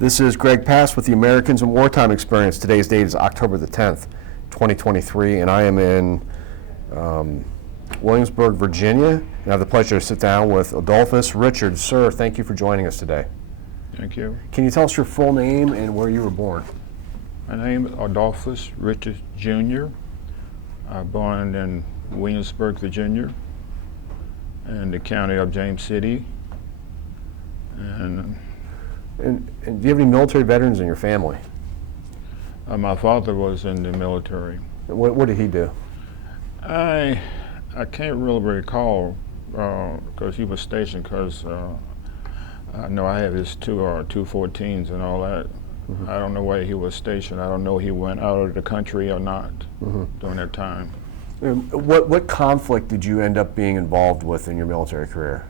This is Greg Pass with the Americans in Wartime Experience. Today's date is October the 10th, 2023, and I am in Williamsburg, Virginia, and I have the pleasure to sit down with Adolphus Richards. Sir, thank you for joining us today. Thank you. Can you tell us your full name and where you were born? My name is Adolphus Richards Jr. I was born in Williamsburg, Virginia, in the county of James City. And do you have any military veterans in your family? my father was in the military. What did he do? I can't really recall because he was stationed. Because I know I have his two 14s and all that. Mm-hmm. I don't know where he was stationed. I don't know he went out of the country or not during that time. What conflict did you end up being involved with in your military career?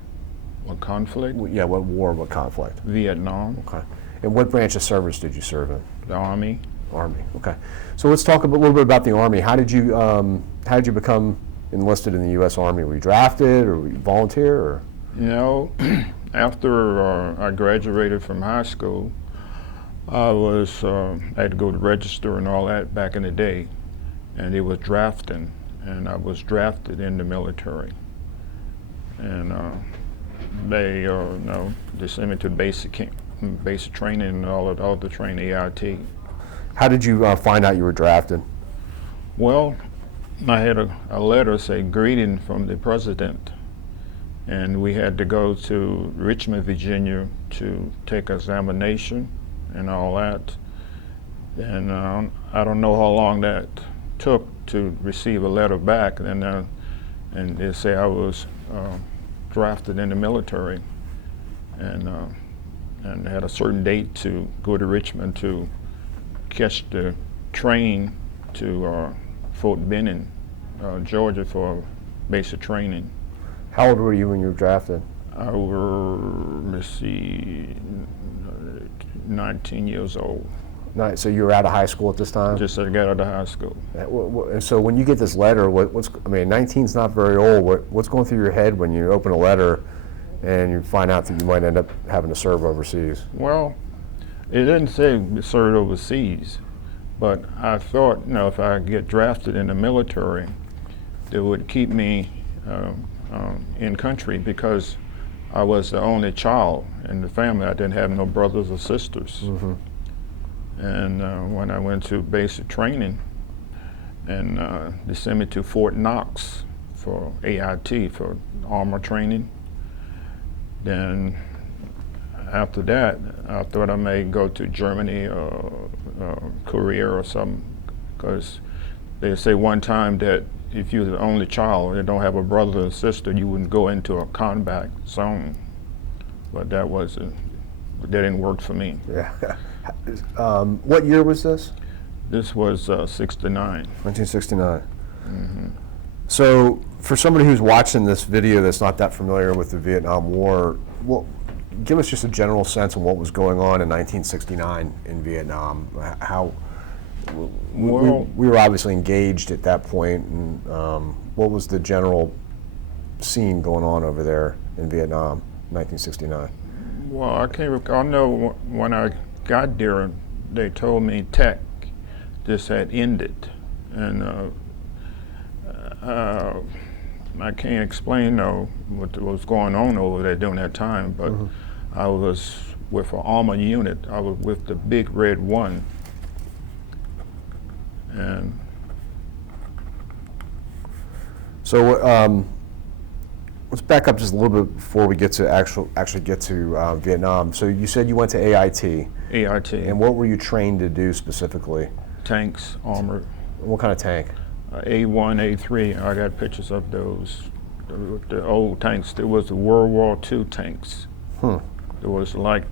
What conflict? Yeah, what war, what conflict? Vietnam. Okay. And what branch of service did you serve in? The Army. Army. Okay. So let's talk a little bit about the Army. How did you become enlisted in the U.S. Army? Were you drafted, or were you volunteer, or? You know, after I graduated from high school, I had to go to register and all that back in the day, and it was drafting, and I was drafted in the military, and they sent me to basic training and all the training, AIT. How did you find out you were drafted? Well, I had a letter say greeting from the president, and we had to go to Richmond, Virginia to take examination and all that. And I don't know how long that took to receive a letter back, and they say I was drafted in the military, and had a certain date to go to Richmond to catch the train to Fort Benning, Georgia, for basic training. How old were you when you were drafted? I was, 19 years old. So you were out of high school at this time? Just got out of high school. And so when you get this letter, 19's not very old. What's going through your head when you open a letter and you find out that you might end up having to serve overseas? Well, it didn't say serve overseas, but I thought, if I get drafted in the military, it would keep me in country, because I was the only child in the family. I didn't have no brothers or sisters. Mm-hmm. And when I went to basic training, and they sent me to Fort Knox for AIT, for armor training. Then after that, I thought I may go to Germany or Korea or something, because they say one time that if you're the only child and don't have a brother or sister, you wouldn't go into a combat zone. But that didn't work for me. Yeah. What year was this? This was 69. 1969. Mm-hmm. So for somebody who's watching this video that's not that familiar with the Vietnam War, give us just a general sense of what was going on in 1969 in Vietnam. We were obviously engaged at that point, and what was the general scene going on over there in Vietnam, 1969? Well, I can't recall. I know when I got there, they told me tech just had ended, and I can't explain what was going on over there during that time, but I was with an armor unit. I was with the Big Red One. And so let's back up just a little bit before we get to actually get to Vietnam. So you said you went to AIT. AIT. And what were you trained to do specifically? Tanks, armor. What kind of tank? A1, A3. I got pictures of those. The old tanks. There was the World War II tanks. There was like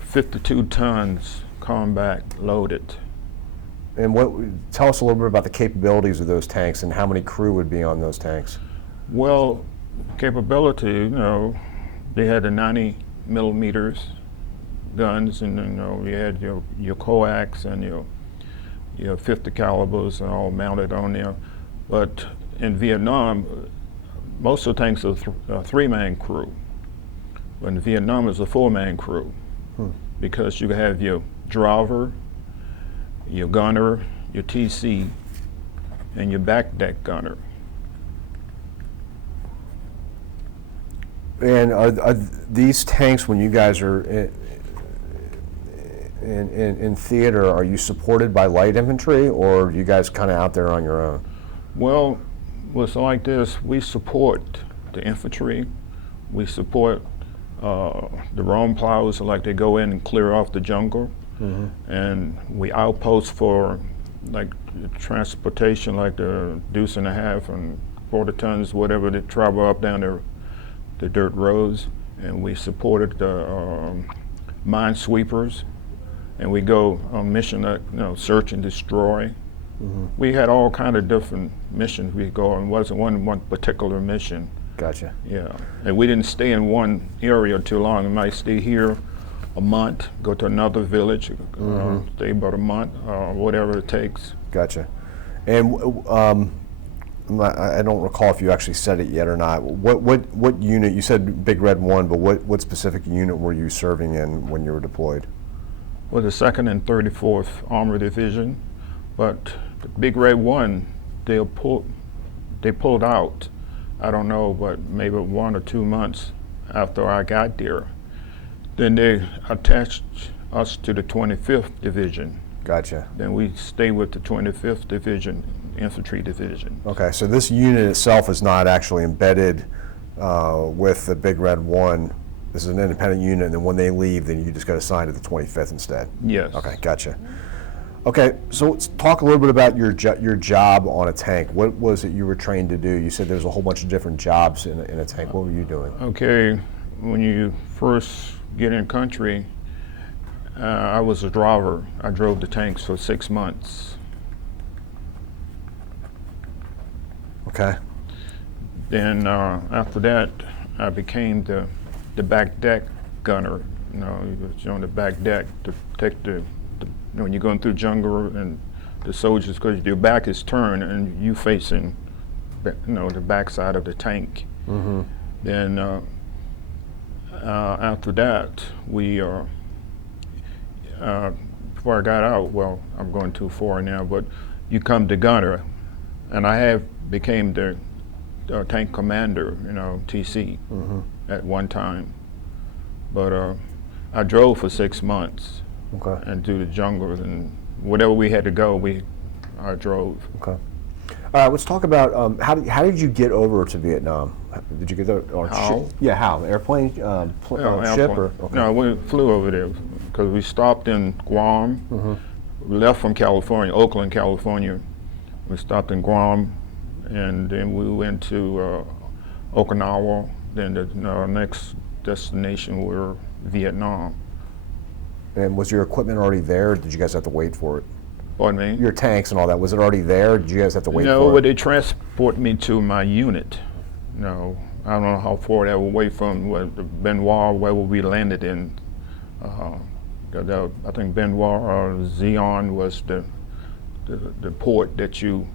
52 tons combat loaded. And tell us a little bit about the capabilities of those tanks and how many crew would be on those tanks. Well, capability, they had the 90 millimeters guns, and you had your coax and your 50 calibers and all mounted on there. But in Vietnam, most of the tanks are a three-man crew. But in Vietnam, it's a four-man crew. because you have your driver, your gunner, your TC, and your back deck gunner. And are these tanks, when you guys are in theater, are you supported by light infantry, or are you guys kind of out there on your own? Well, it's like this. We support the infantry. We support the roam plows, like they go in and clear off the jungle. And we outpost for like transportation, like the deuce and a half and 40 tons, whatever, they travel up down the dirt roads. And we supported the minesweepers, and we go on mission, search and destroy. We had all kind of different missions we go on. It wasn't one particular mission. Gotcha. Yeah, and we didn't stay in one area too long. We might stay here a month, go to another village, stay about a month, whatever it takes. Gotcha. And I don't recall if you actually said it yet or not. What unit? You said Big Red 1, but what specific unit were you serving in when you were deployed? Well, the 2nd and 34th Armored Division, but the Big Red 1, they pulled out. I don't know, but maybe 1 or 2 months after I got there. Then they attached us to the 25th Division. Gotcha. Then we stay with the 25th Division, Infantry Division. Okay, so this unit itself is not actually embedded with the Big Red 1. This is an independent unit, and then when they leave, then you just got assigned to the 25th instead. Yes. Okay, gotcha. Okay, so let's talk a little bit about your job on a tank. What was it you were trained to do? You said there was a whole bunch of different jobs in a tank. What were you doing? Okay, when you first get in country, I was a driver. I drove the tanks for 6 months. Okay. Then after that, I became the back deck gunner. You was on the back deck to protect when you're going through jungle and the soldiers, because your back is turned and you facing, the back side of the tank. Then after that, we before I got out, well, I'm going too far now, but you come to gunner, and I became the tank commander, TC, at one time. But I drove for 6 months. Okay. And through the jungle, and whatever we had to go, I drove. Okay. All right, let's talk about how did you get over to Vietnam? Did you get there? Or How? Yeah, how? Airplane, ship, or? Okay. No, we flew over there because we stopped in Guam. We left from California, Oakland, California. We stopped in Guam, and then we went to Okinawa. Then our next destination were Vietnam. And was your equipment already there, or did you guys have to wait for it? Pardon me? Your tanks and all that, was it already there, or did you guys have to wait No, for but it? they transport me to my unit. No, I don't know how far that was away from Benoit, where we landed in. I think Benoit or Xi'an was the port that you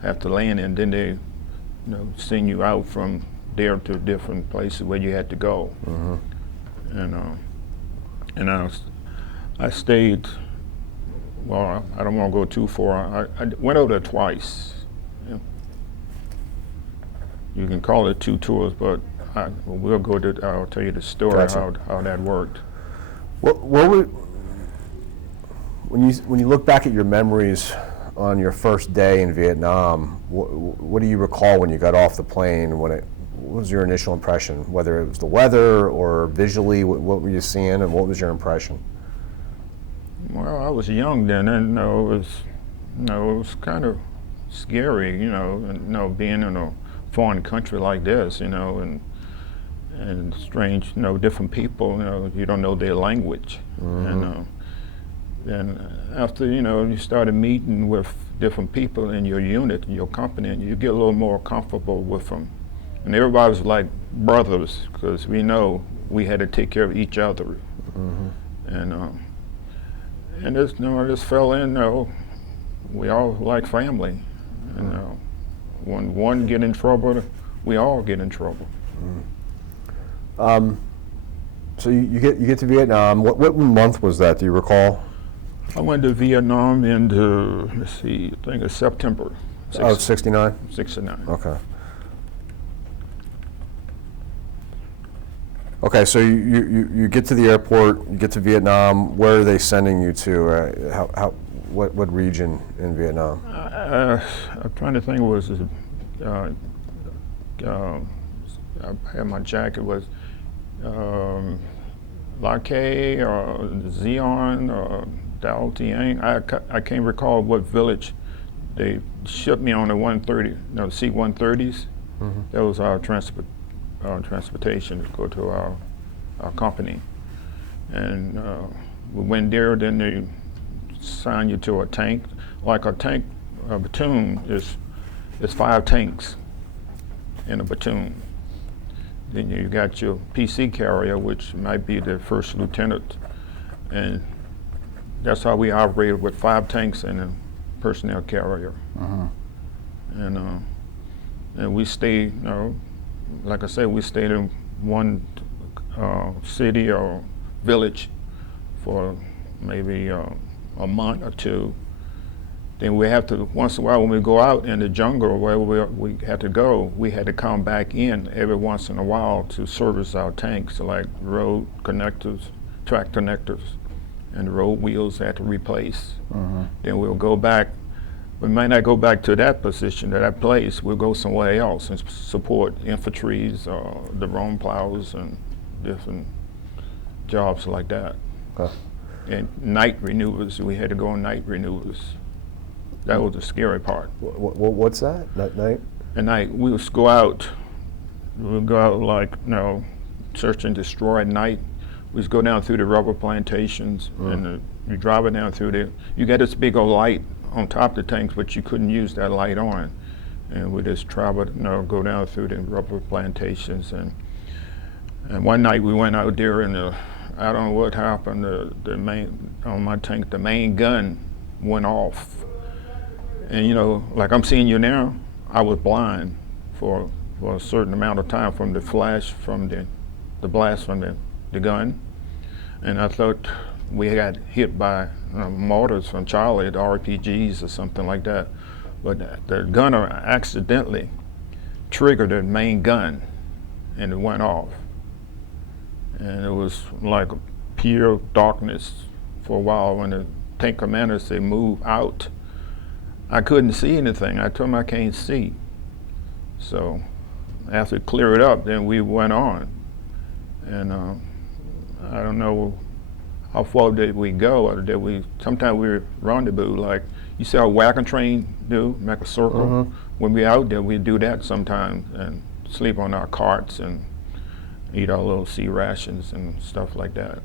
have to land in. Then they send you out from there to different places where you had to go. And I stayed, well, I don't want to go too far. I went over there twice. You can call it 2 tours, but I'll tell you the story, Gotcha. how that worked. What when you look back at your memories on your first day in Vietnam, what do you recall when you got off the plane? What was your initial impression? Whether it was the weather or visually, what were you seeing, and what was your impression? Well, I was young then, and it was kind of scary, being in a foreign country like this, and strange, different people, you don't know their language. And after, you started meeting with different people in your unit, in your company, and you get a little more comfortable with them. And everybody was like brothers, because we know we had to take care of each other. And this, I just fell in, we all like family. And when one get in trouble, we all get in trouble. So you get to Vietnam. What month was that? Do you recall? I went to Vietnam in, let's see, I think it's September. Oh, 69? 69. Okay. Okay, so you get to the airport, you get to Vietnam. Where are they sending you to? What region in Vietnam? I'm trying to think. I had my jacket was Lac or Zion or Dao Tiang. I can't recall what village. They shipped me on the 130, no, C-130s. Mm-hmm. That was our transportation to go to our company. And we went there, then they assign you to a tank. Like a tank, a platoon is 5 tanks in a platoon. Then you got your PC carrier, which might be the first lieutenant. And that's how we operated, with 5 tanks and a personnel carrier. And we stayed, like I said, we stayed in one city or village for maybe a month or 2. Then we have to, once in a while when we go out in the jungle where we had to go, we had to come back in every once in a while to service our tanks, like road connectors, track connectors, and the road wheels had to replace. Then we'll go back. We might not go back to that position, to that place. We'll go somewhere else and support infantries, the roam plows, and different jobs like that. Okay. And night renewals, we had to go on night renewals. That was the scary part. What's that? Night? At night, we would go out. We would go out like, search and destroy at night. We would go down through the rubber plantations, and you drive it down through there. You got this big old light on top of the tanks, but you couldn't use that light on. And we just traveled, go down through the rubber plantations. And one night we went out there, and I don't know what happened. On my tank, the main gun went off. And like I'm seeing you now, I was blind for a certain amount of time from the flash, from the blast from the gun. And I thought we got hit by mortars from Charlie, the RPGs or something like that. But the gunner accidentally triggered the main gun, and it went off. And it was like pure darkness for a while. When the tank commander said, "Move out," I couldn't see anything. I told him I can't see. So after it cleared up, then we went on. And I don't know how far did we go, or did we, sometimes we rendezvous, like you see how wagon train do, make a circle. When we out there, we do that sometimes, and sleep on our carts and eat our little sea rations and stuff like that.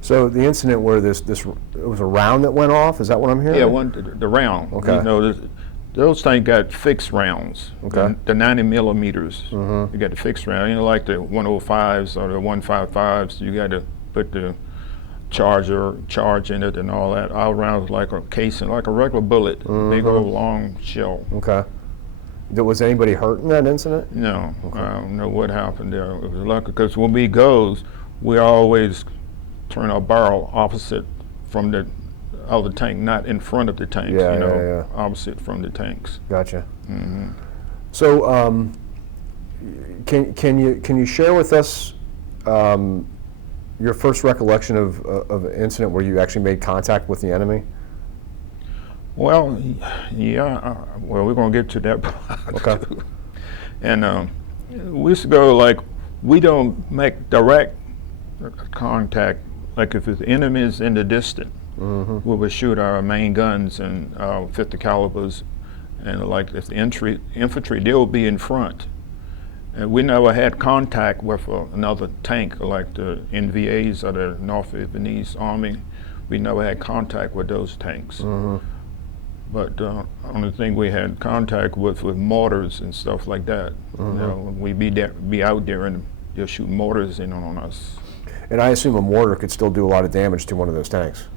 So the incident where it was a round that went off, is that what I'm hearing? Yeah, the round. Okay. Those things got fixed rounds. Okay. The 90 millimeters. You got the fixed round. Like the 105s or the 155s, you got to put the charge in it and all that. Our rounds like a casing, like a regular bullet, big old long shell. Okay. Was anybody hurt in that incident? No. Okay. I don't know what happened there. It was lucky, because when we goes, we always turn our barrel opposite from the other tank, not in front of the tanks. Yeah. Opposite from the tanks. Gotcha. So, can you share with us your first recollection of an incident where you actually made contact with the enemy? Well, yeah. Well, we're gonna get to that part. Okay. Too. And we used to go, like, we don't make direct contact. Like if the enemy is in the distance, we would shoot our main guns and 50 calibers, and like if the infantry, they will be in front. And we never had contact with another tank, like the NVAs or the North Vietnamese Army. We never had contact with those tanks. But the only thing we had contact with mortars and stuff like that. We'd be out there and they'll shoot mortars in on us. And I assume a mortar could still do a lot of damage to one of those tanks.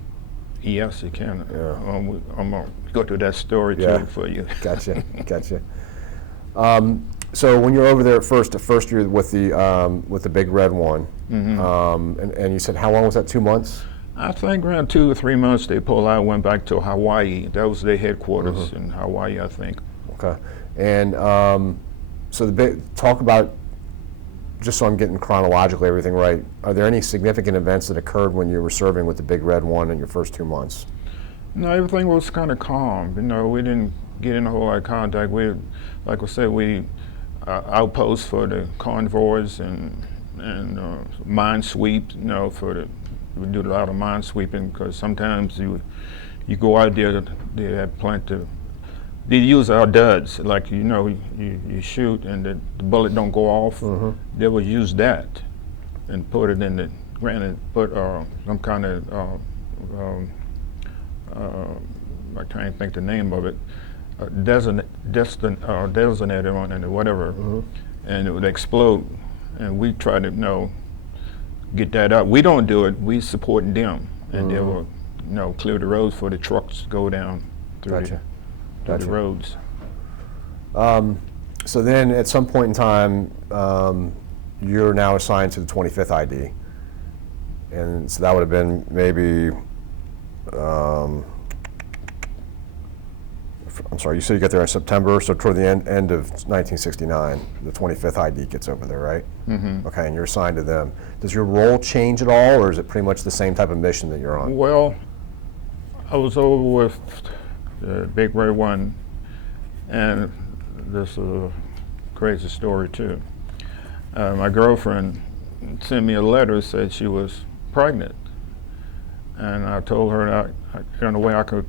Yes, it can. Yeah. I'm gonna go to that story too for you. Gotcha. So when you're over there at first you're with the big red one, and you said how long was that? 2 months? I think around 2 or 3 months they pulled out, went back to Hawaii. That was their headquarters in Hawaii, I think. Okay. And so talk about, just so I'm getting chronologically everything right, are there any significant events that occurred when you were serving with the big red one in your first 2 months? No, everything was kind of calm. You know, we didn't get in a whole lot of contact. We, like I said, we outposts for the convoys and mine sweep. You know, we do a lot of mine sweeping because sometimes you go out there, they have plenty. They use our duds, like you shoot and the bullet don't go off. They would use that and put it in the granite, put some kind of I can't think the name of it. Designated on it or whatever, and it would explode. And we try to get that up. We don't do it. We support them, and they will clear the roads for the trucks to go down through the roads. So then at some point in time, you're now assigned to the 25th ID. And so that would have been maybe, I'm sorry, you said you got there in September, so toward the end of 1969, the 25th ID gets over there, right? Okay, and you're assigned to them. Does your role change at all, or is it pretty much the same type of mission that you're on? Well, I was over with the Big Red One, and this is a crazy story too. My girlfriend sent me a letter, said she was pregnant, and I told her that in a way I could,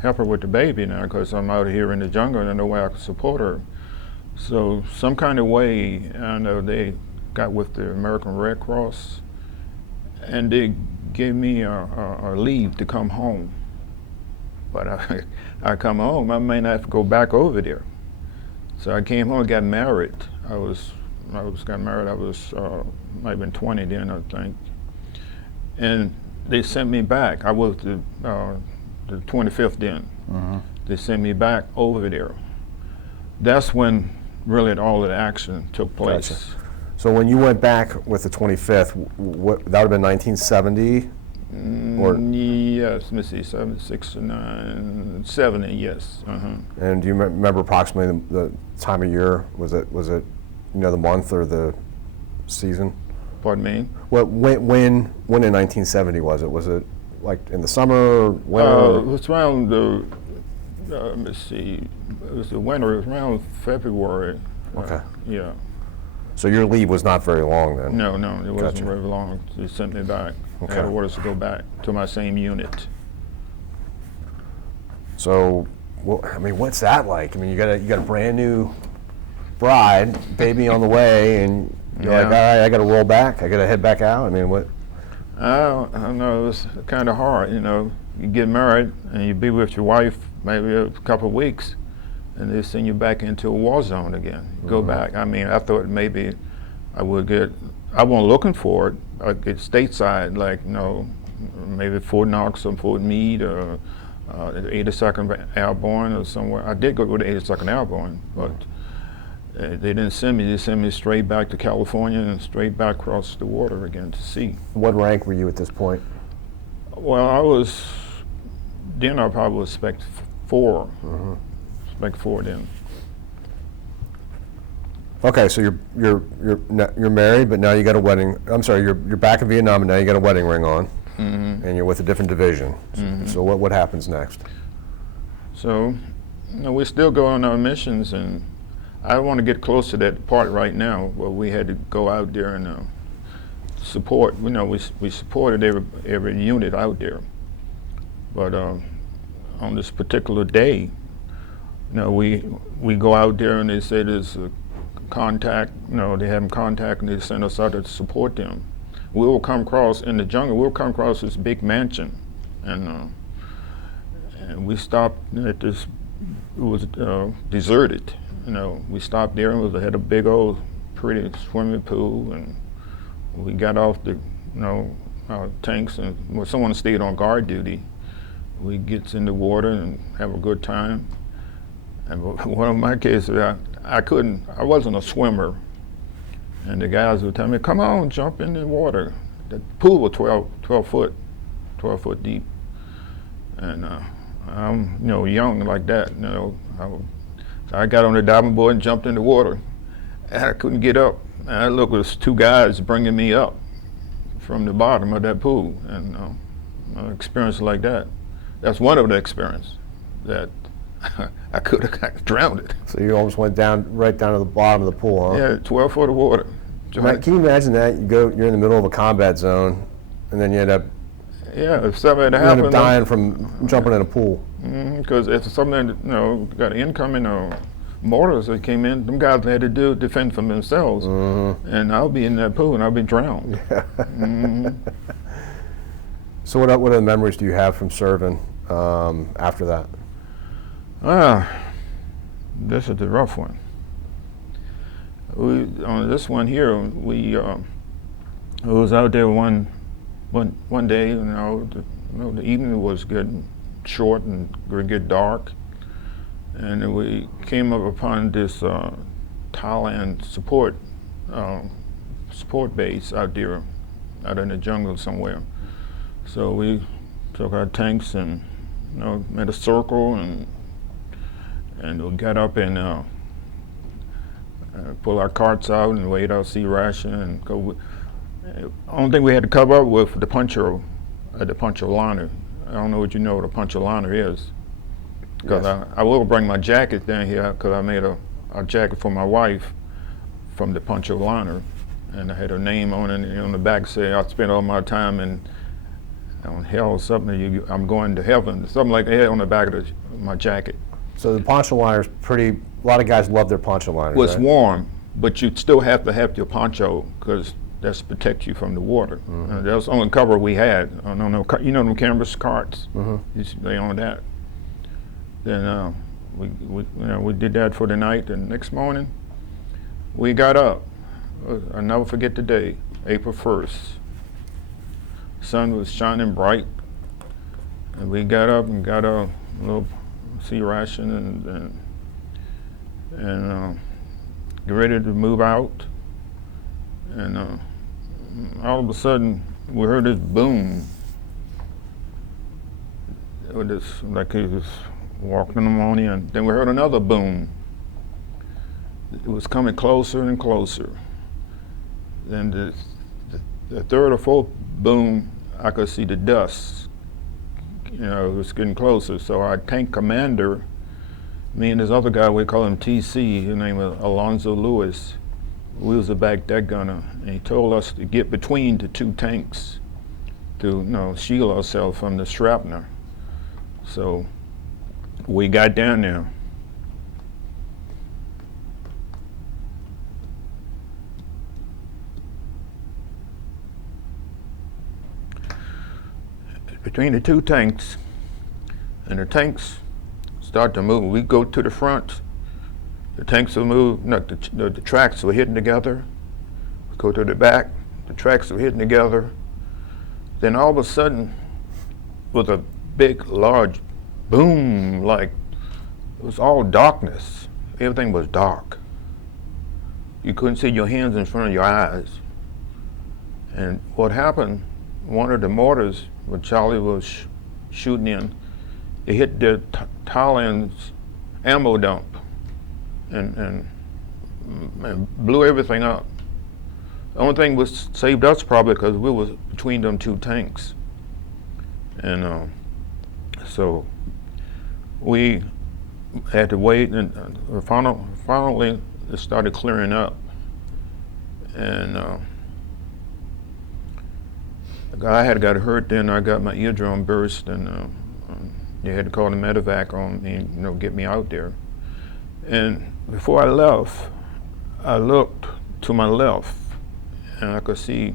help her with the baby now because I'm out here in the jungle and no way I could support her. So some kind of way, I know they got with the American Red Cross, and they gave me a leave to come home. But I come home, I may not have to go back over there. So I came home and got married. I got married, I was might have been 20 then, I think. And they sent me back. I was the 25th then. They sent me back over there. That's when really all of the action took place. Gotcha. So when you went back with the 25th, that would have been 1970? Or? Yes, let me see, 76 to 9, 70, yes. And do you remember approximately the time of year? Was it the month or the season? Pardon me? Well, when in 1970 was it? Was it like in the summer, winter? It was around the, let me see, it was the winter, it was around February. Okay. Yeah. So your leave was not very long then? No, it wasn't Gotcha. very long. They sent me back. Okay. I had orders to go back to my same unit. So, what's that like? You got a brand new bride, baby on the way, and you're like, all right, I got to roll back. I got to head back out. What? I don't know. It was kind of hard. You get married and you be with your wife maybe a couple of weeks, and they send you back into a war zone again. Go back. I thought maybe I would get. I wasn't looking for it. I'd get stateside, like maybe Fort Knox or Fort Meade or 82nd Airborne or somewhere. I did go to the 82nd Airborne, but they didn't send me. They sent me straight back to California and straight back across the water again to sea. What rank were you at this point? Well, I probably was Spec 4. Spec 4 then. Okay, so you're married, but now you got a wedding. I'm sorry, you're back in Vietnam, and now you got a wedding ring on, and you're with a different division. So what happens next? So, we still go on our missions, and I want to get close to that part right now where we had to go out there and support. We supported every unit out there, but on this particular day, we go out there and they say there's a contact. They have contact and they send us out to support them. We will come across in the jungle. We'll come across this big mansion, and we stopped at this. It was deserted. We stopped there and had a big old pretty swimming pool, and we got off the tanks, and someone stayed on guard duty. We gets in the water and have a good time. And one of my cases, I wasn't a swimmer. And the guys would tell me, come on, jump in the water. The pool was 12 foot deep. And I'm, young like that, So I got on the diving board and jumped in the water. And I couldn't get up. And I looked, it was two guys bringing me up from the bottom of that pool. And an experience like that. That's one of the experiences that I could have drowned. So you almost went right down to the bottom of the pool, huh? Yeah, 12 foot of water. Can you imagine that? You're in the middle of a combat zone, and then you end up Yeah, if something had happened, dying from jumping in a pool. Because if something, got incoming mortars that came in, them guys had to defend for themselves, and I'll be in that pool and I'll be drowned. So what other memories do you have from serving after that? This is the rough one. On this one here, we was out there one day. The evening was getting short and going to get dark, and we came up upon this Thailand support base out there, out in the jungle somewhere. So we took our tanks and made a circle and we got up and pull our carts out and weighed our sea ration and go. Only thing we had to cover up with the Poncho Liner. I don't know what the Poncho Liner is. Because Yes. I will bring my jacket down here because I made a jacket for my wife from the Poncho Liner, and I had her name on it, and on the back say I spent all my time on hell or something. I'm going to heaven, something like that on the back of my jacket. So the poncho liner's a lot of guys love their poncho liners, Well, it's right? warm, but you still have to have your poncho because that's to protect you from the water. That was the only cover we had. I don't know, them canvas carts? They own that. Then we did that for the night, and next morning we got up. I'll never forget the day, April 1st. Sun was shining bright, and we got up and got a little sea ration and get ready to move out. And all of a sudden, we heard this boom. It was just like he was walking them on in. Then we heard another boom. It was coming closer and closer. Then the third or fourth boom, I could see the dust. It was getting closer. So our tank commander, me and this other guy, we call him TC, his name was Alonzo Lewis. We was the back deck gunner, and he told us to get between the two tanks to shield ourselves from the shrapnel. So we got down there. Between the two tanks, and the tanks start to move. We go to the front, the tanks will move, the tracks were hitting together. We go to the back, the tracks were hitting together. Then all of a sudden, with a big, large boom, like it was all darkness. Everything was dark. You couldn't see your hands in front of your eyes. And what happened, one of the mortars where Charlie was shooting in, it hit the Thailand's ammo dump and blew everything up. The only thing was saved us probably because we was between them two tanks. And so we had to wait, and finally it started clearing up. And I had got hurt then. I got my eardrum burst, and they had to call the medevac on me, get me out there. And before I left, I looked to my left, and I could see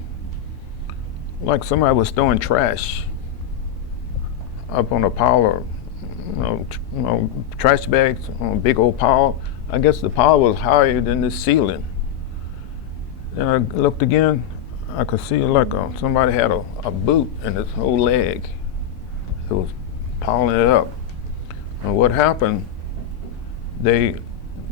like somebody was throwing trash up on a pile of trash bags on a big old pile. I guess the pile was higher than the ceiling. Then I looked again. I could see like somebody had a boot in his whole leg. It was piling it up. And what happened,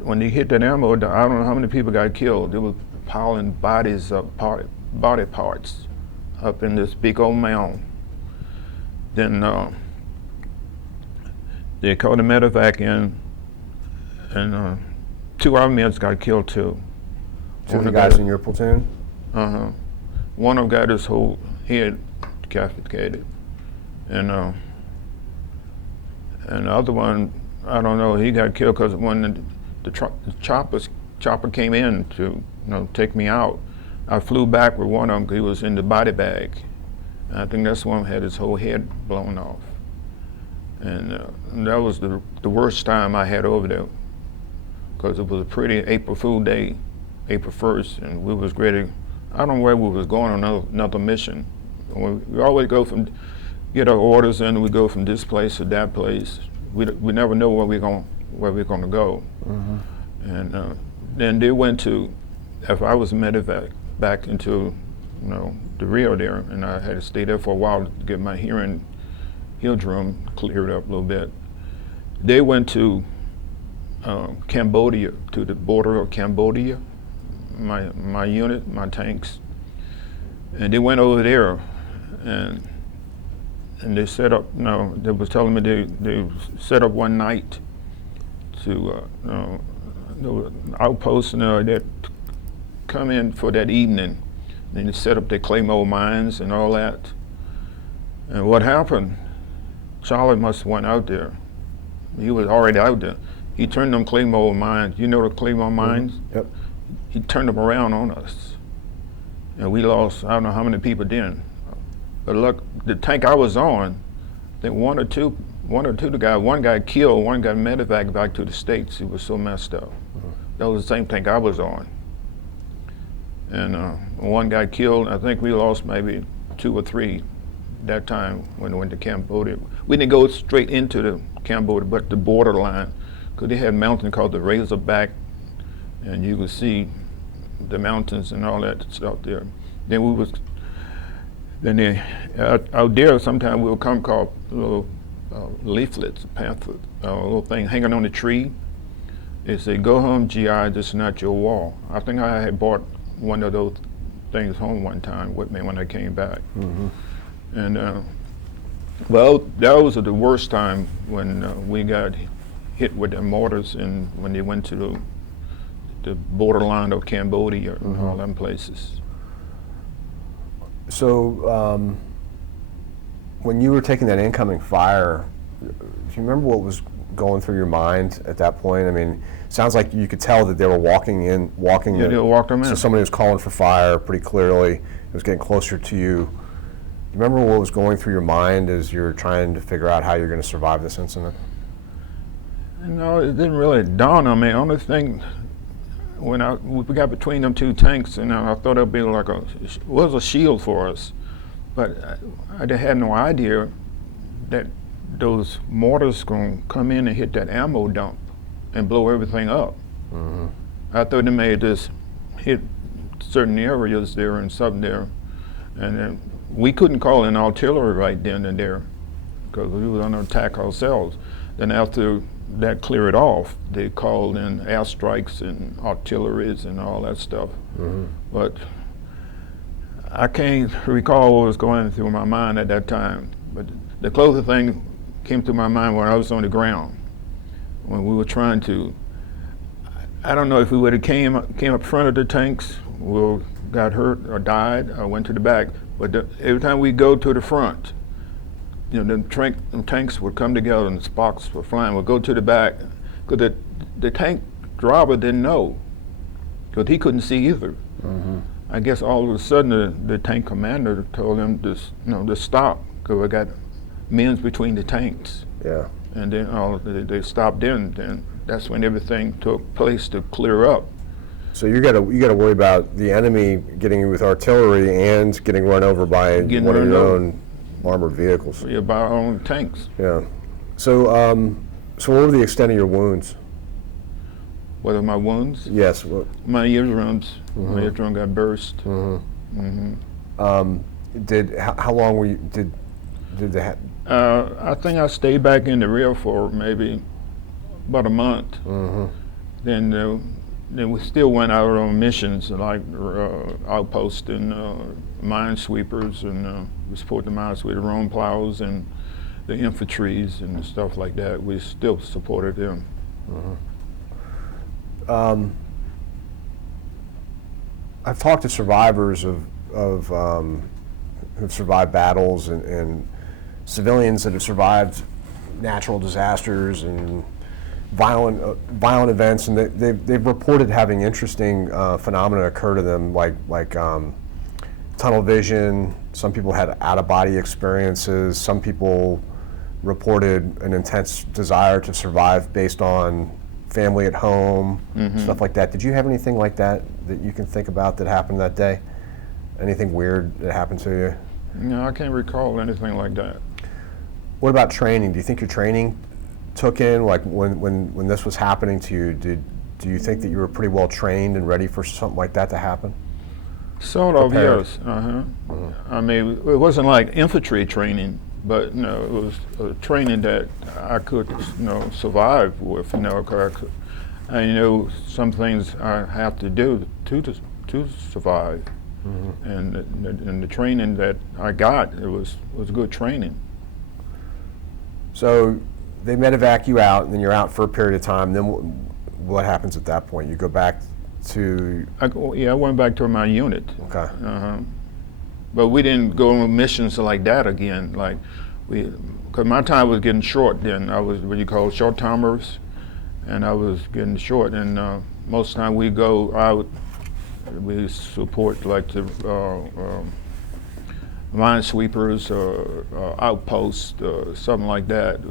when they hit that ammo, I don't know how many people got killed. They were piling bodies of body parts up in this big old mound. Then they called the medevac in, and 2 of our men got killed too. Two of the guys in your platoon? One of them got his whole head decapitated, and the other one, I don't know, he got killed because when the chopper came in to take me out, I flew back with one of them because he was in the body bag. And I think that's the one that had his whole head blown off. And that was the worst time I had over there, because it was a pretty April Fool Day, April 1st, and we was ready. I don't know where we was going on another mission. We always go get our orders in, we go from this place to that place. We never know where we're going to go. And then they went to, if I was medevac back into the rear there, and I had to stay there for a while to get my eardrum cleared up a little bit. They went to Cambodia, to the border of Cambodia, my unit, my tanks, and they went over there, and they set up. They was telling me they set up one night to there was an outpost that come in for that evening. Then they set up their claymore mines and all that. And what happened? Charlie must have went out there. He was already out there. He turned them claymore mines. You know the claymore mines? Yep. He turned them around on us. And we lost, I don't know how many people then. But look, the tank I was on, I think one or two the guy, one got killed, one got medevac back to the States. He was so messed up. That was the same tank I was on. And one got killed. I think we lost maybe 2 or 3 that time when we went to Cambodia. We didn't go straight into the Cambodia, but the borderline, because they had a mountain called the Razorback, and you could see the mountains and all that stuff there. Then out there sometimes we'll come across little leaflets, pamphlets, a little thing hanging on the tree. They say, "Go home, GI, this is not your wall." I think I had bought one of those things home one time with me when I came back. And well, that was the worst time when we got hit with the mortars, and when they went to the borderline of Cambodia and all them places. So when you were taking that incoming fire, do you remember what was going through your mind at that point? I mean, it sounds like you could tell that they were walking. Yeah, they walked them in. So somebody was calling for fire pretty clearly. It was getting closer to you. Do you remember what was going through your mind as you're trying to figure out how you're going to survive this incident? No, it didn't really dawn on me. Only thing, when we got between them 2 tanks, and I thought it'd be like was a shield for us, but I had no idea that those mortars gonna come in and hit that ammo dump and blow everything up. I thought they may just hit certain areas there and something there, and then we couldn't call in artillery right then and there because we were under attack ourselves. Then after that cleared off, they called in airstrikes and artilleries and all that stuff. But I can't recall what was going through my mind at that time. But the closest thing came to my mind when I was on the ground, when we were trying to, I don't know if we would have came up front of the tanks, we got hurt or died or went to the back, but every time we go to the front, the tanks would come together and the sparks were flying. We'd go to the back, because the tank driver didn't know, because he couldn't see either. I guess all of a sudden the tank commander told him to stop, because we got men between the tanks. Yeah. And then they stopped in. Then that's when everything took place to clear up. So you got to worry about the enemy getting you with artillery and getting run over by one of your own armored vehicles. Yeah, by our own tanks. Yeah. So so what were the extent of your wounds? What are my wounds? Yes. My eardrums. My eardrum got burst. How long were you? Did they? I think I stayed back in the rear for maybe about a month. then we still went out on missions like outposts and minesweepers, and we support the minesweeper roam plows and the infantries and stuff like that. We still supported them. I've talked to survivors of who've survived battles and civilians that have survived natural disasters and violent events, and they've reported having interesting phenomena occur to them, like tunnel vision. Some people had out-of-body experiences. Some people reported an intense desire to survive based on family at home, stuff like that. Did you have anything like that you can think about that happened that day? Anything weird that happened to you? No, I can't recall anything like that. What about training? Do you think your training took in, like when this was happening to you, do you think that you were pretty well trained and ready for something like that to happen? Sort of, Prepared. yes. I mean, it wasn't like infantry training, but it was training that I could, survive with. I know some things I have to do to survive, and the training that I got, it was good training. So they medevac you out, and then you're out for a period of time. Then what happens at that point? You go back to... I went back to my unit. Okay. But we didn't go on missions like that again. Like because my time was getting short then. I was what you call short timers, and I was getting short. And most of the time we go out, we support like the minesweepers or outposts, something like that.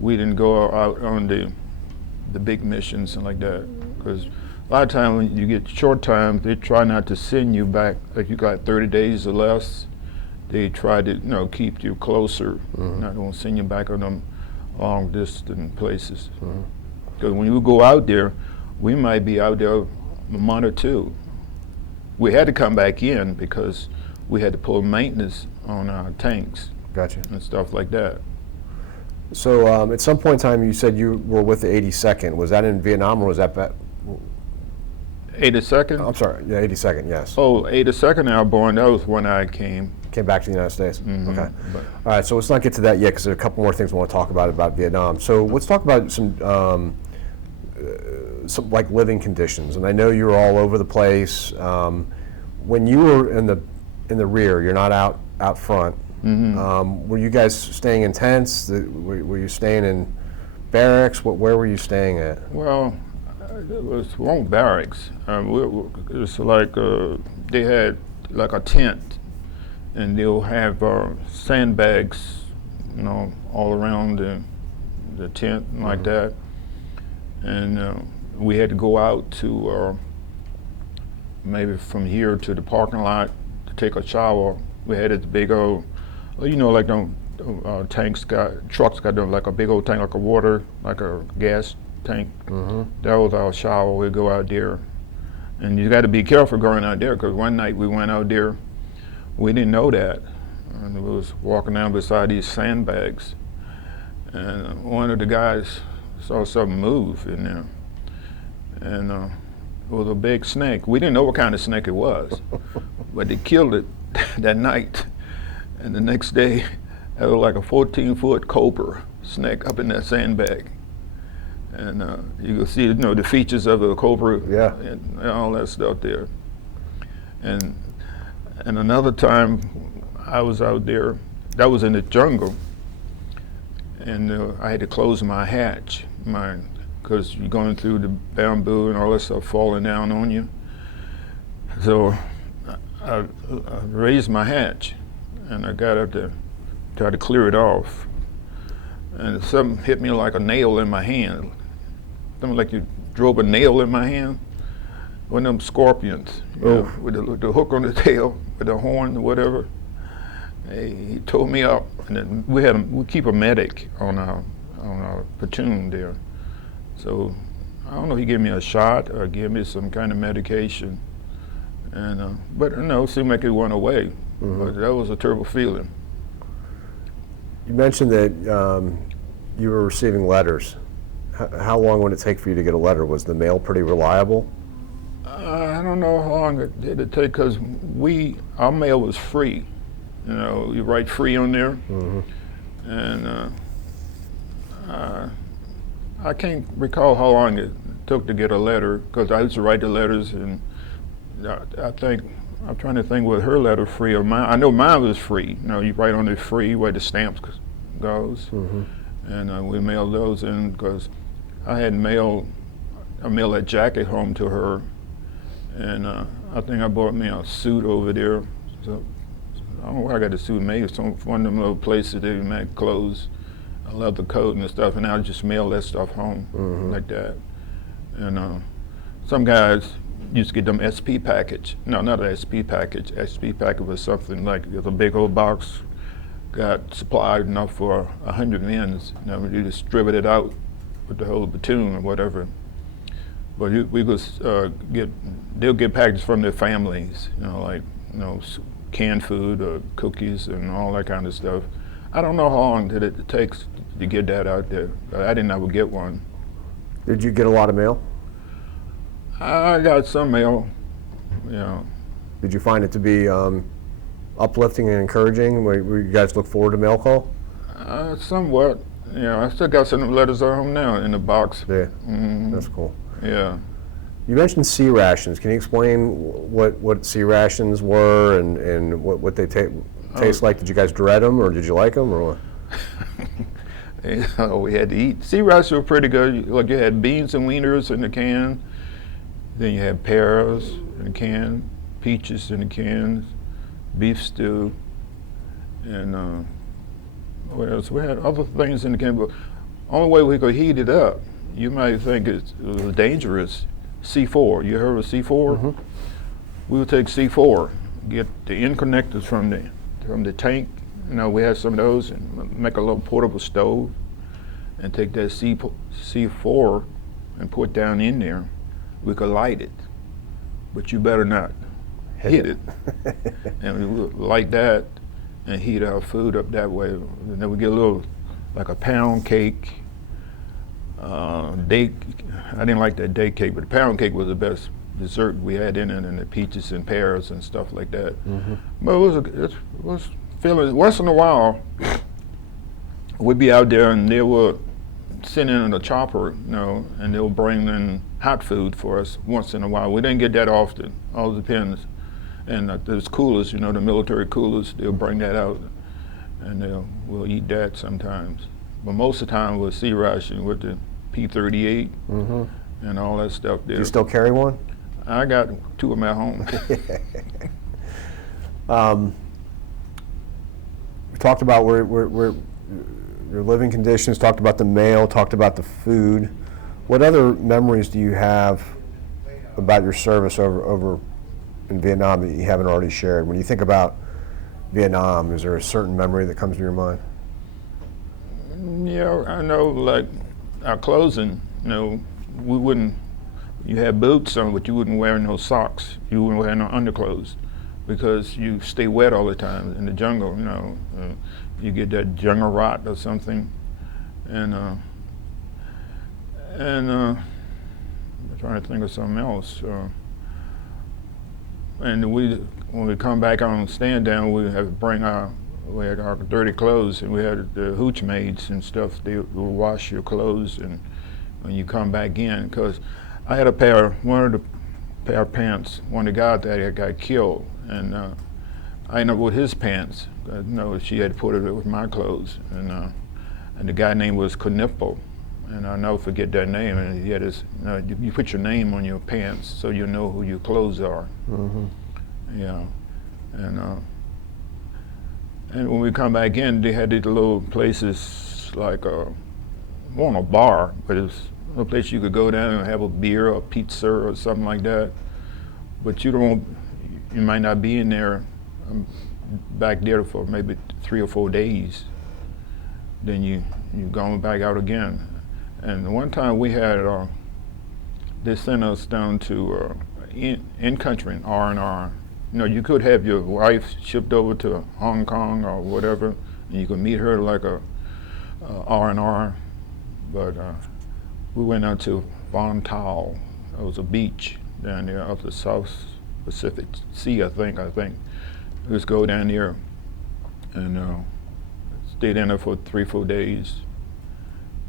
We didn't go out on the big missions and like that, because a lot of times when you get short time, they try not to send you back. Like you got 30 days or less, they try to keep you closer. Not going to send you back on them long distance places. Because when you go out there, we might be out there a month or two. We had to come back in because we had to pull maintenance on our tanks. Gotcha. And stuff like that. So at some point in time, you said you were with the 82nd. Was that in Vietnam, or was that back? 82nd? I'm sorry, yeah, 82nd, yes. Oh, 82nd Airborne, that was when I came. Came back to the United States? Okay. All right, so let's not get to that yet, because there are a couple more things we want to talk about Vietnam. So let's talk about some like living conditions. And I know you were all over the place. When you were in the rear, you're not out front. Were you guys staying in tents? Were you staying in barracks? Where were you staying at? Well, it was one barracks. It's like they had like a tent, and they'll have sandbags, all around the tent and like that. And we had to go out to maybe from here to the parking lot to take a shower. We had this big old, like them trucks got them like a big old tank, like a water, like a gas tank. That was our shower. We'd go out there, and you got to be careful going out there, because one night we went out there, we didn't know that, and we was walking down beside these sandbags, and one of the guys saw something move in there, and it was a big snake. We didn't know what kind of snake it was, but they killed it that night, and the next day there was like a 14-foot cobra snake up in that sandbag. And you can see, the features of the cobra, and all that stuff there. And another time, I was out there. That was in the jungle, and I had to close my hatch, because you're going through the bamboo and all that stuff falling down on you. So I raised my hatch, and I got up there, tried to clear it off, and something hit me like a nail in my hand. Something like you drove a nail in my hand. One of them scorpions, with the hook on the tail, with the horn or whatever. He tore me up, and then we keep a medic on our platoon there. So I don't know, he gave me a shot or gave me some kind of medication, and but it seemed like it went away. But that was a terrible feeling. You mentioned that you were receiving letters How long would it take for you to get a letter? Was the mail pretty reliable? I don't know how long it did it take, because our mail was free. You know, you write free on there, and I can't recall how long it took to get a letter, because I used to write the letters, and I'm trying to think, was her letter free or mine? I know mine was free. You know, you write on it free where the stamps goes, and we mailed those in, because I had mailed a jacket home to her, and I think I bought me a suit over there. So I don't know where I got the suit made. It's one of them little places they make clothes, a leather coat and stuff, and I just mail that stuff home like that. And some guys used to get them SP package. No, not an SP package. SP package was something like a big old box, got supplied enough for 100 men. You know, you distribute it out with the whole platoon or whatever. But they'll get packages from their families, you know, like, you know, canned food or cookies and all that kind of stuff. I don't know how long it takes to get that out there. I didn't ever get one. Did you get a lot of mail? I got some mail, you know. Did you find it to be uplifting and encouraging? Where you guys look forward to mail call? Somewhat. You know, I still got some letters at home now in the box. Yeah, that's cool. Yeah. You mentioned sea rations. Can you explain what sea rations were and what they taste like? Did you guys dread them, or did you like them, or what? You know, we had to eat. Sea rations were pretty good. Like, you had beans and wieners in the can. Then you had pears in the can, peaches in the cans, beef stew, and what else? We had other things in the can, but only way we could heat it up, you might think it was dangerous. C4, you heard of C4? We would take C4, get the end connectors from the tank. You know, we had some of those, and make a little portable stove, and take that C4 and put down in there. We could light it, but you better not hit it. And we would light that and heat our food up that way. And then we get a little, like a pound cake, date. I didn't like that date cake, but the pound cake was the best dessert we had in it, and the peaches and pears and stuff like that. But it was feeling, once in a while, we'd be out there and they would send in a chopper, you know, and they'll bring in hot food for us once in a while. We didn't get that often, all depends. And there's coolers, you know, the military coolers, they'll bring that out, and we'll eat that sometimes. But most of the time we'll sea ration with the P-38 and all that stuff there. Do you still carry one? I got 2 of them at home. We talked about where your living conditions, talked about the mail, talked about the food. What other memories do you have about your service over in Vietnam that you haven't already shared? When you think about Vietnam, is there a certain memory that comes to your mind? Yeah, I know, like our clothing, you know, you had boots on, but you wouldn't wear no socks. You wouldn't wear no underclothes, because you stay wet all the time in the jungle, you know. You get that jungle rot or something. And I'm trying to think of something else. And when we come back on stand down, we have to bring we had our dirty clothes, and we had the hooch maids and stuff. They will wash your clothes and when you come back in. Because I had one of the pair of pants, one of the guys that got killed, and I ended up with his pants. You know, she had put it with my clothes, and the guy name was Knipple, and I'll never forget that name. And he had this, you put your name on your pants so you know who your clothes are. Yeah, and when we come back in, they had these little places like wasn't a bar, but it was a place you could go down and have a beer or pizza or something like that. But you might not be in there back there for maybe 3 or 4 days. Then you going back out again. And one time we had they sent us down to Infantry, R&R. You know, you could have your wife shipped over to Hong Kong or whatever, and you could meet her like a R&R. But we went out to Von Tau. It was a beach down there off the South Pacific Sea, I think. We just go down there and stayed in there for 3-4 days.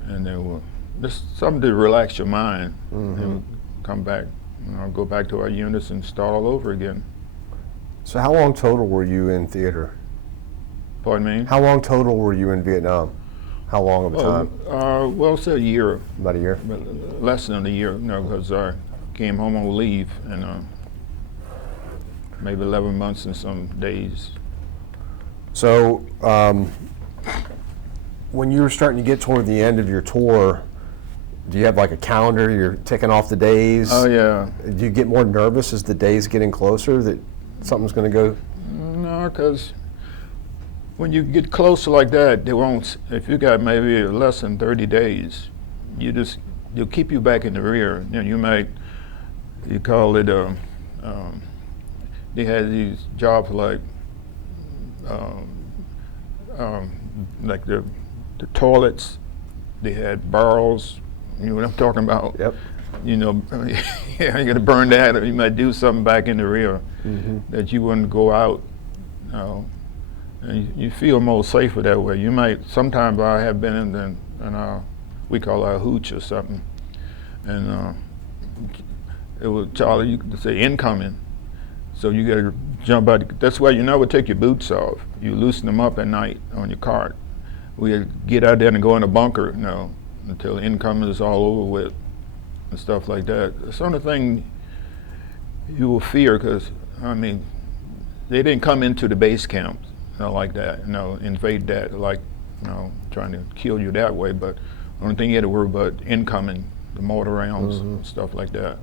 And then we'll, just something to relax your mind. Mm-hmm. And come back, go back to our units and start all over again. So how long total were you in theater? Pardon me? How long total were you in Vietnam? How long of a time? Well, say a year. About a year? But less than a year, because I came home on leave and maybe 11 months and some days. So when you were starting to get toward the end of your tour, do you have like a calendar? You're ticking off the days? Oh, yeah. Do you get more nervous as the days getting closer that something's going to go? No, because when you get closer like that, they won't. If you got maybe less than 30 days, they'll keep you back in the rear. You call it. They had these jobs like the toilets. They had barrels. You know what I'm talking about? Yep. You know, yeah, you got to burn that, or you might do something back in the rear that you wouldn't go out. And you feel more safer that way. You might, sometimes I have been in we call it a hooch or something, and it was Charlie. You could say incoming, so you got to jump out. That's why you never take your boots off. You loosen them up at night on your cart. We get out there and go in a bunker, until incoming is all over with and stuff like that. It's the only thing you will fear, because they didn't come into the base camp like that, invade that, like trying to kill you that way. But the only thing you had to worry about incoming, the mortar rounds, and stuff like that.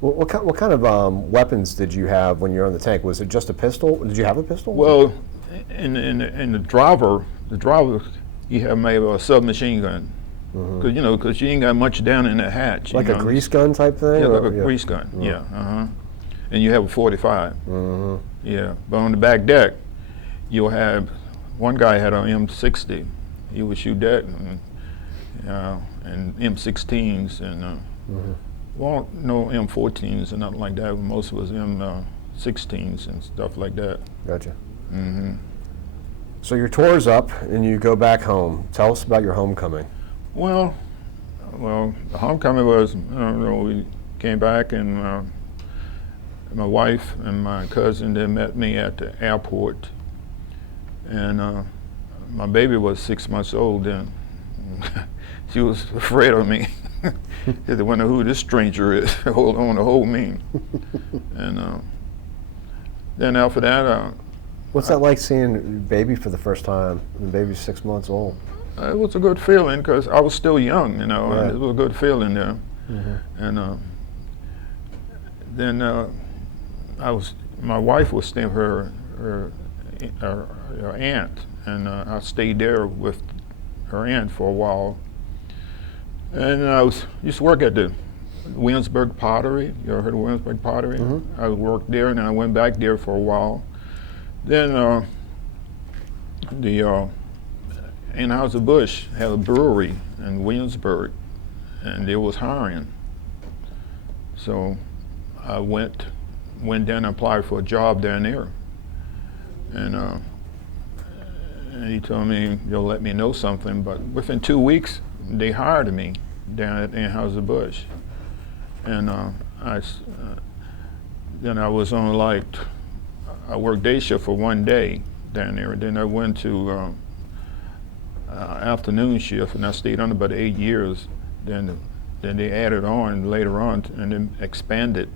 Well, what kind of weapons did you have when you were on the tank? Was it just a pistol? Did you have a pistol? Well, in the driver, you have maybe a submachine gun, because you ain't got much down in the hatch. Like a grease gun type thing? Yeah, like a grease gun. Yeah. And you have a 45. Yeah, but on the back deck, you'll have, one guy had an M60. He would shoot that, and M16s, and well, no M14s and nothing like that. Most was M16s and stuff like that. Gotcha. So your tour's up and you go back home. Tell us about your homecoming. Well, the homecoming was, we came back, and my wife and my cousin, they met me at the airport, and my baby was 6 months old then. She was afraid of me. They wonder who this stranger is. hold me. And then after that, what's that like seeing baby for the first time? The baby's 6 months old. It was a good feeling, because I was still young, and Yeah. it was a good feeling there. And then my wife was staying with her aunt, and I stayed there with her aunt for a while. And I used to work at the Williamsburg Pottery. You ever heard of Williamsburg Pottery? I worked there, and then I went back there for a while. Then the Anheuser-Busch had a brewery in Williamsburg, and they was hiring. So I went down and applied for a job down there. And he told me, you'll let me know something, but within 2 weeks, they hired me down at Anheuser-Busch. And then I was on I worked day shift for 1 day down there. Then I went to afternoon shift, and I stayed on about 8 years. Then they added on later on, and then expanded.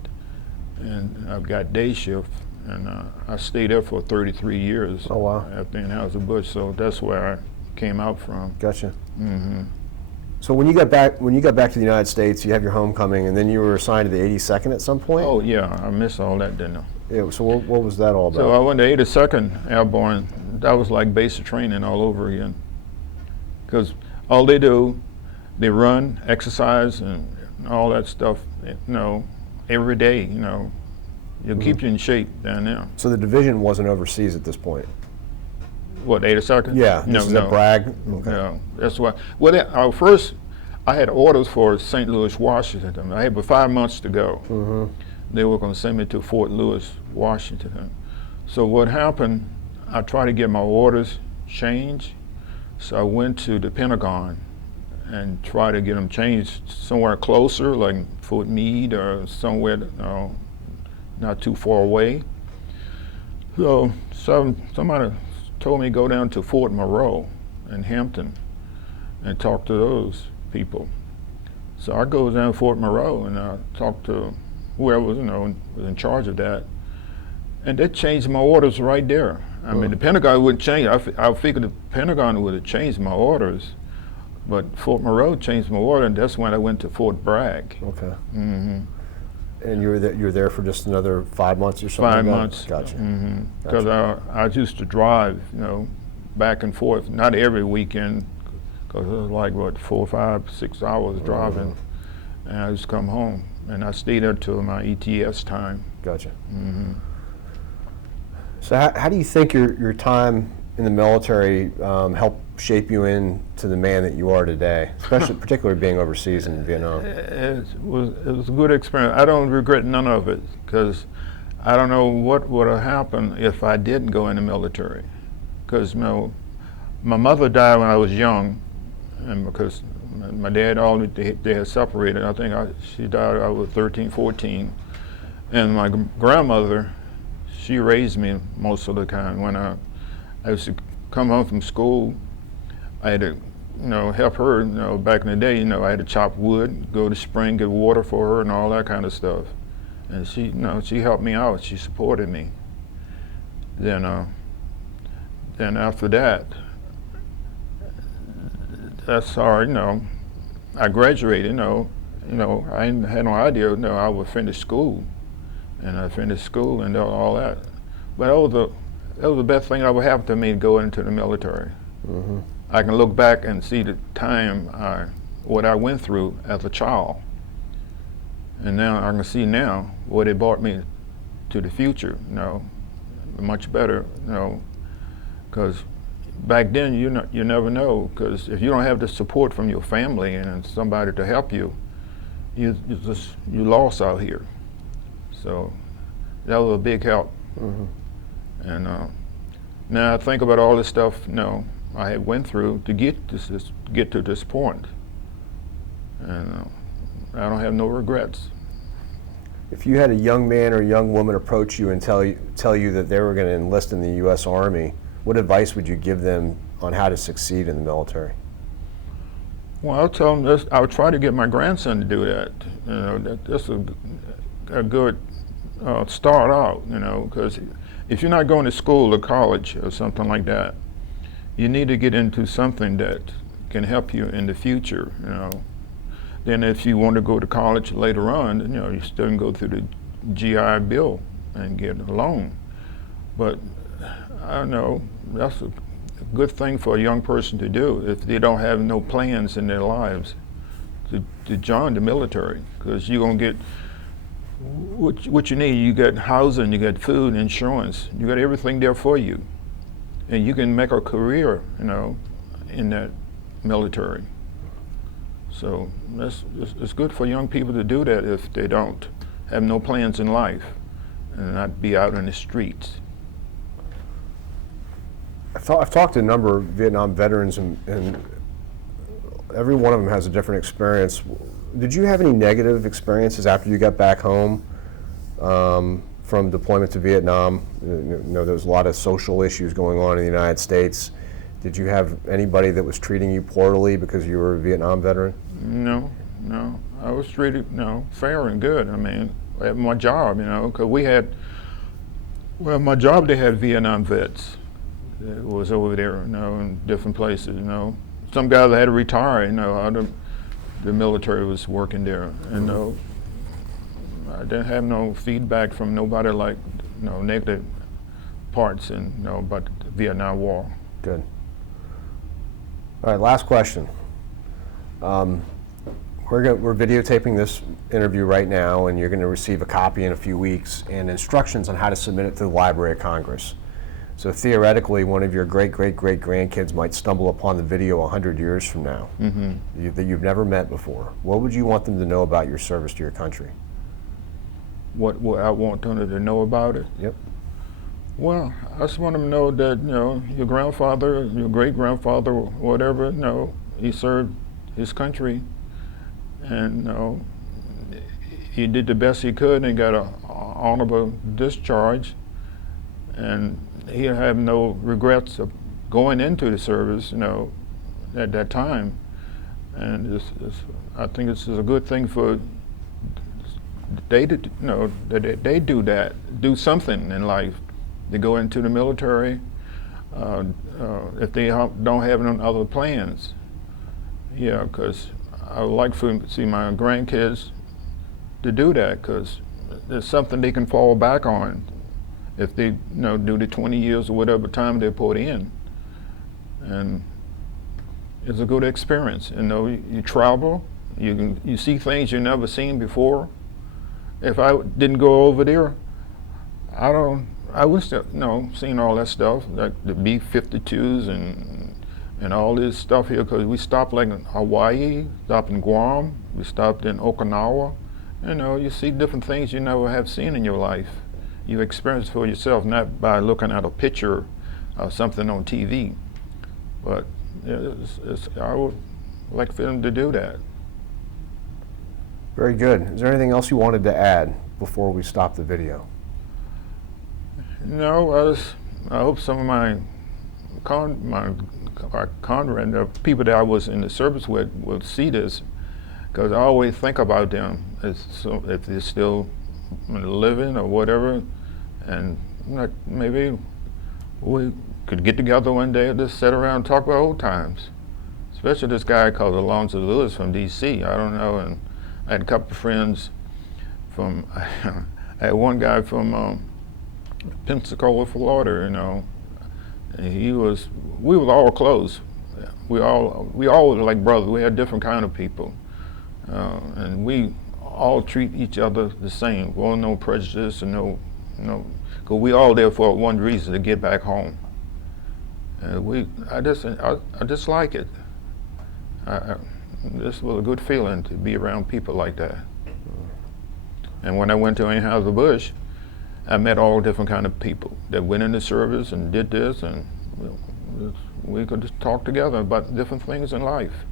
And I've got day shift, and I stayed there for 33 years. Oh, wow. At Anheuser-Busch, so that's where I came out from. Gotcha. So when you got back to the United States, you have your homecoming, and then you were assigned to the 82nd at some point? Oh yeah, I missed all that, didn't I? Yeah, so what was that all about? So I went to 82nd Airborne. That was like basic training all over again. Because all they do, they run, exercise, and all that stuff, every day, It'll keep you in shape down there. So the division wasn't overseas at this point? What, 82nd? Yeah, this is a brag? Okay. No, that's why. Well, I had orders for St. Louis, Washington. I had but 5 months to go. They were going to send me to Fort Lewis, Washington. So what happened, I tried to get my orders changed. So I went to the Pentagon and tried to get them changed somewhere closer, like Fort Meade or somewhere not too far away. So somebody told me to go down to Fort Monroe in Hampton and talk to those people. So I go down to Fort Monroe and I talked to whoever was in charge of that, and they changed my orders right there. I mean, the Pentagon wouldn't change. I figured the Pentagon would have changed my orders, but Fort Monroe changed my order, and that's when I went to Fort Bragg. Okay. And you were there for just another 5 months or something? 5 months. Gotcha. Because I used to drive, back and forth, not every weekend, because it was like, 4, 5, 6 hours driving, and I just come home. And I stayed there till my ETS time. Gotcha. So how do you think your time in the military helped shape you into the man that you are today, particularly being overseas in Vietnam? It was a good experience. I don't regret none of it, because I don't know what would have happened if I didn't go in the military. Because my mother died when I was young, and because my dad, they had separated. I think she died when I was 13, 14. And my grandmother, she raised me most of the time. When I used to come home from school, I had to, help her. Back in the day, I had to chop wood, go to spring, get water for her, and all that kind of stuff. And she, she helped me out. She supported me. Then after that, that's hard. I graduated. I had no idea. I would finish school, and I finished school and all that. But that was the best thing that would happen to me, to go into the military. I can look back and see the time, what I went through as a child, and now I can see now what it brought me to the future. Much better. Because back then you never know. Because if you don't have the support from your family and somebody to help you, you lost out here. So that was a big help. And now I think about all the stuff I had went through to get to this point, and I don't have no regrets. If you had a young man or a young woman approach you and tell you that they were going to enlist in the U.S. Army, what advice would you give them on how to succeed in the military? Well, I'll tell them this. I would try to get my grandson to do that. That's a good start out. Because if you're not going to school or college or something like that, you need to get into something that can help you in the future. Then if you want to go to college later on, you still can go through the GI Bill and get a loan. But I don't know, that's a good thing for a young person to do if they don't have no plans in their lives to join the military, because you're going to get what you need. You get housing, you get food, insurance, you got everything there for you. And you can make a career, in that military. So it's good for young people to do that if they don't have no plans in life and not be out in the streets. I've talked to a number of Vietnam veterans, and every one of them has a different experience. Did you have any negative experiences after you got back home from deployment to Vietnam? There was a lot of social issues going on in the United States. Did you have anybody that was treating you poorly because you were a Vietnam veteran? No. I was treated, fair and good. I mean, at my job, because my job, they had Vietnam vets that was over there, in different places, Some guys had to retire, the military was working there, and I didn't have no feedback from nobody like, negative parts about the Vietnam War. Good. All right, last question. We're videotaping this interview right now, and you're going to receive a copy in a few weeks and instructions on how to submit it to the Library of Congress. So theoretically, one of your great-great-great-grandkids might stumble upon the video 100 years from now that you've never met before. What would you want them to know about your service to your country? What I want them to know about it? Yep. Well, I just want them to know that, your grandfather, your great-grandfather, whatever, he served his country, and, he did the best he could and got an honorable discharge, and he'll have no regrets of going into the service, at that time. And I think this is a good thing for they to, that they do something in life. They go into the military if they don't have no other plans. Yeah, because I would like to see my grandkids to do that, because there's something they can fall back on if they do the 20 years or whatever time they put in. And it's a good experience. You travel, you see things you never seen before. If I didn't go over there, I would still seen all that stuff, like the B-52s and all this stuff here, because we stopped like in Hawaii, stopped in Guam, we stopped in Okinawa. You see different things you never have seen in your life. You experience for yourself, not by looking at a picture of something on TV. But I would like for them to do that. Very good. Is there anything else you wanted to add before we stop the video? No, I hope some of my comrades, the people that I was in the service with, will see this, because I always think about them if they're still living or whatever, and maybe we could get together one day and just sit around and talk about old times. Especially this guy called Alonzo Lewis from D.C. I don't know, and I had a couple of friends from, I had one guy from Pensacola, Florida, and we were all close. We all were like brothers. We had different kind of people, and we all treat each other the same. Well, no prejudice and because we all there for one reason, to get back home. And I just like it. This was a good feeling to be around people like that. And when I went to Anheuser-Busch, I met all different kind of people that went into service and did this, and we could just talk together about different things in life.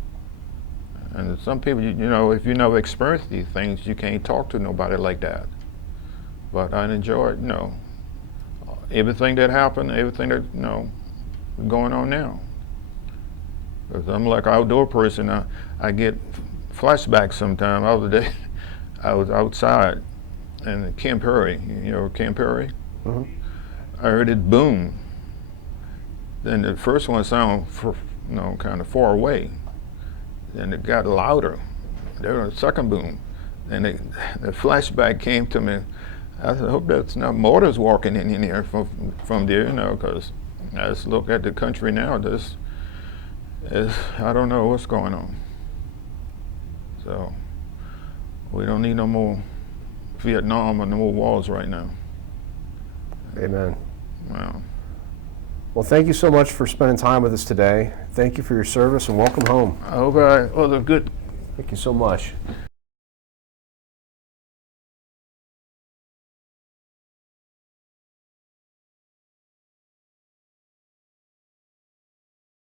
And some people, if you never experienced these things, you can't talk to nobody like that. But I enjoyed, everything that happened, everything that, going on now. Because I'm like an outdoor person, I get flashbacks sometimes. The other day, I was outside in Camp Perry, Camp Perry? Mm-hmm. I heard it boom. Then the first one sounded, kind of far away. Then it got louder. There was a second boom. And the flashback came to me. I said, I hope that's not mortars walking in here from there, because I just look at the country now, I don't know what's going on. So we don't need no more Vietnam or no more wars right now. Amen. Wow. Well, thank you so much for spending time with us today. Thank you for your service and welcome home. I hope I was a good. Thank you so much.